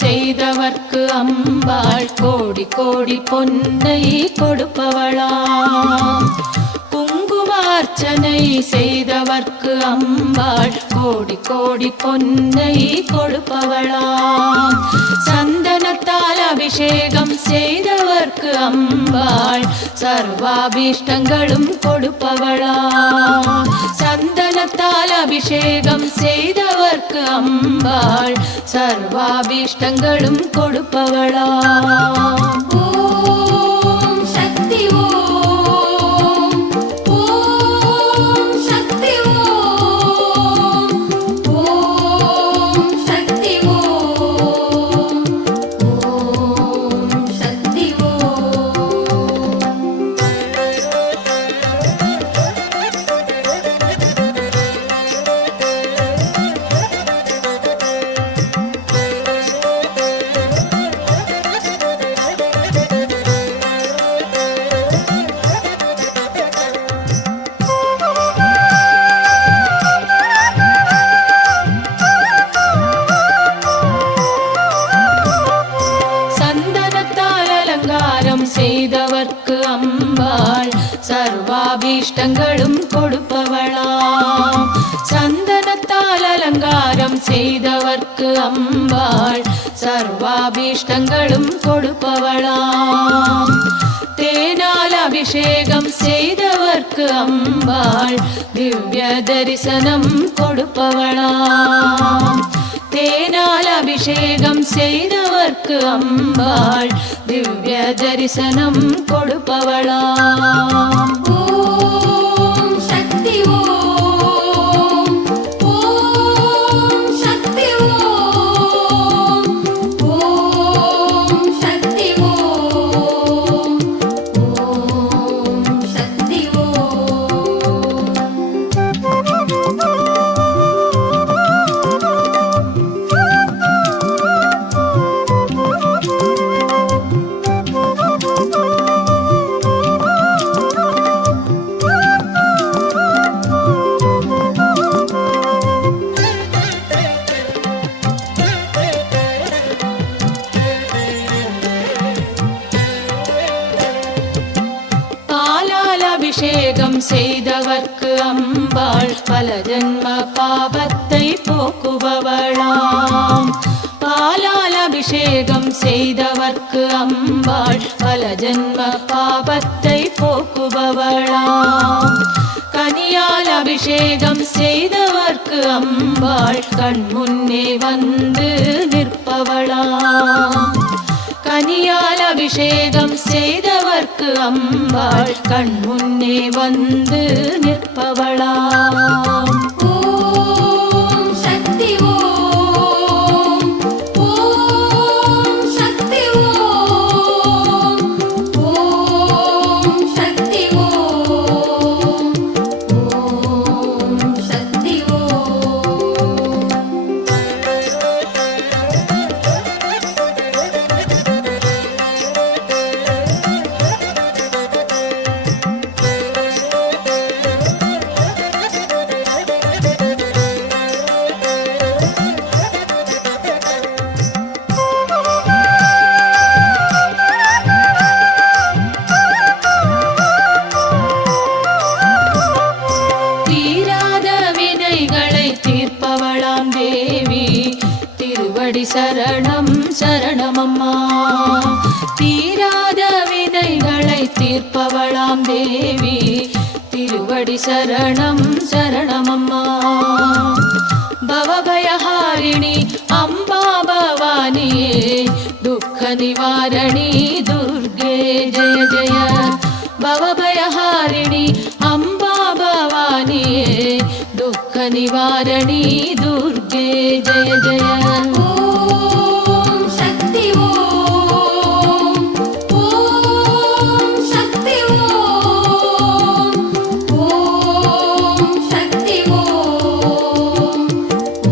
செய்தவர்க்கு அம்பாள் கோடி கோடி பொன்னை கொடுப்பவளாம். குங்குமார்ச்சனை செய்தவர்க்கு அம்பாள் கோடி கோடி பொன்னை கொடுப்பவளாம். சந்தனத்தால் அபிஷேகம் செய்தவர்க்கு அம்பாள் சர்வாபீஷ்டங்களும் கொடுப்பவளாம். சந்தனத்தால் அபிஷேகம் செய்தவர்க்கு அம்பாள் சர்வாபீஷ்டங்களும் கொடுப்பவளாம். செய்தவர்க்கு அம்பாள் சர்வாபீஷ்டங்களும் கொடுப்பவளாம். சந்தனத்தால் அலங்காரம் செய்தவர்க்கு அம்பாள் சர்வாபீஷ்டங்களும் கொடுப்பவளாம். தேனால் அபிஷேகம் செய்தவர்க்கு அம்பாள் திவ்ய தரிசனம் கொடுப்பவளாம். தேனால் அபிஷேகம் செய்தவர்க்கு அம்பாள் திவ்ய தரிசனம் கொடுப்பவளாம். ஓம் சக்தி ஓம், ஓம் சக்தி ஓம், ஓம் சக்தி ஓம், ஓம் சக்தி ஓம். அபிஷேகம் செய்தவர்க்கு அம்பாள் பல ஜன்ம பாவத்தை போக்குபவளாம். பாலால் அபிஷேகம் செய்தவர்க்கு அம்பாள் பல ஜன்ம பாவத்தை போக்குபவளாம். கனியால் அபிஷேகம் செய்தவர்க்கு அம்பாள் கண் முன்னே வந்து நிற்பவளாம். கனியால் அபிஷேகம் செய்தவர்க்கு அம்பாள் கண் முன்னே வந்து நிற்பவளாம். ஓம் சக்தி ஓம், ஓம் சக்தி ஓம், ஓம் சக்தி ஓம், ஓம் சக்தி ஓம். திருவடி சரணம் சரணமம்மா. தீராத வினைகளை தீர்ப்பவளாம் தேவி திருவடி சரணம் சரணமம்மா. பவபயஹாரிணி அம்பா பவானியே துக்க நிவாரணி துர்गे जय जय. பவபயஹாரிணி அம்பா பவானியே துக்க நிவாரணி துர்गे जय जय. ஓம் சக்தி ஓம், ஓம் சக்தி ஓம், ஓம் சக்தி ஓம்,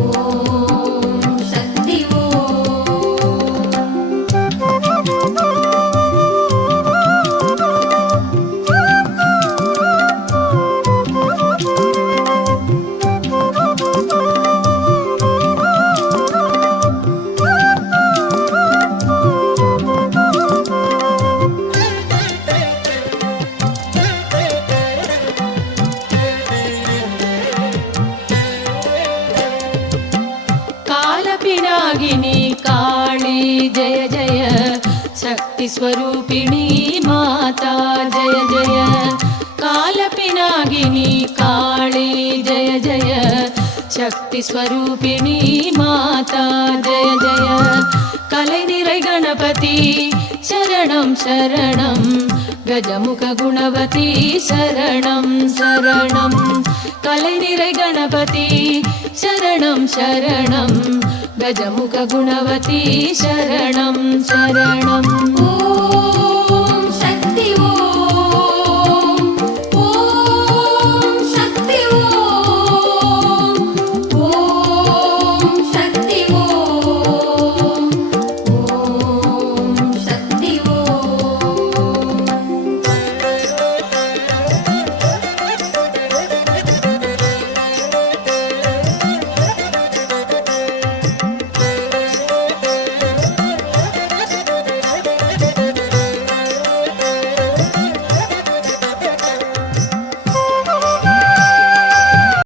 ஓம் சக்தி ஓம். कालपिनागिनी काली जय जय शक्ति स्वरूपिणी माता जय जय कालपिनागिनी काली जय जय शक्ति स्वरूपिणी माता जय जय कलैनिरै गणपति शरणं शरणं गजमुख गुणवती शरणं शरणं कलैनिरै गणपति शरणं शरणं गजमुख गुणवती शरणं शरणं